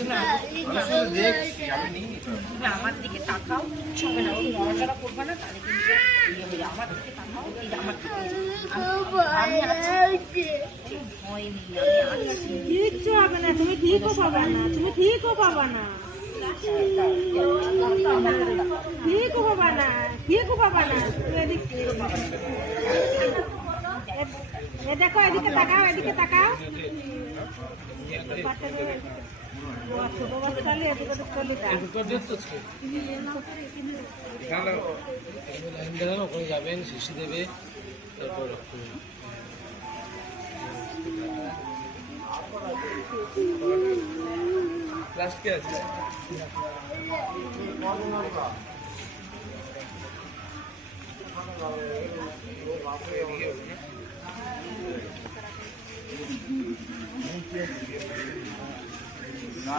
তুমি আমার দিকে তাকাও, সঙ্গে না নড়াচড়া করবে না, তাহলে কিন্তু আমার দিকে তাকাও, এই যে আমার দিকে আমি আছি, ভয় নেই, আমি আছি। কিচ্ছু হবে না, তুমি ঠিকও পাবা না, তুমি ঠিকও পাবা না, ঠিকও পাবা না, ঠিকও পাবা না। দেখো এদিকে তাকাও, এদিকে তাকাও। ছোট বাচ্চা ওখানে যাবেন, শিশি দেবে, তারপর লাস্ট কে আছে? না